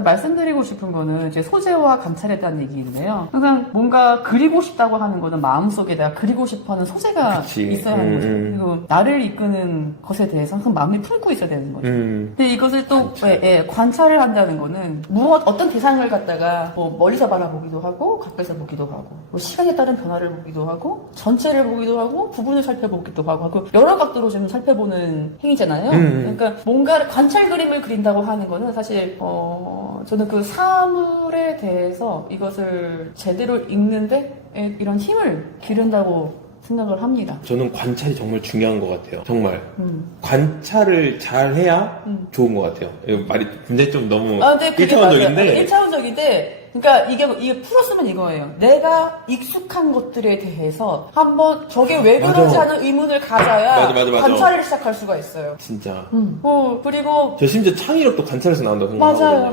말씀드리고 싶은 거는 이제 소재와 감찰에 대한 얘기인데요. 항상 뭔가 그리고 싶다고 하는 거는 마음속에 내가 그리고 싶어하는 소재가 그치. 있어야 하는 음, 거죠. 음. 그리고 나를 이끄는 것에 대해서 항상 마음이 풀고 있어야 되는 거죠. 음. 근데 이것을 또 관찰. 예, 예, 관찰을 한다는 거는 무엇 어떤 대상을 갖다가 뭐 멀리서 바라보기도 하고 가까이서 보기도 하고 뭐 시간에 따른 변화를 보기도 하고 전체를 보기도 하고 부분을 살펴보기도 하고 하고 여러 각도로 좀 살펴보는 행위잖아요. 음. 그러니까 뭔가 관찰 그림을 그린다고 하는 거는 사실 어 저는 그 사물에 대해서 이것을 제대로 읽는데 예, 이런 힘을 기른다고 생각을 합니다. 저는 관찰이 정말 중요한 것 같아요. 정말. 음. 관찰을 잘 해야 음. 좋은 것 같아요. 말이 굉장히 좀 너무 아, 근데 그게 일차원적인데. 맞아요. 일차원적인데, 그러니까 이게 이게 풀었으면 이거예요. 내가 익숙한 것들에 대해서 한번 저게 왜. 그런지 하는 의문을 가져야 맞아, 맞아, 맞아. 관찰을 시작할 수가 있어요. 진짜. 음. 어 그리고 저 심지어 창의력도 관찰에서 나온다고 맞아요, 생각하거든요.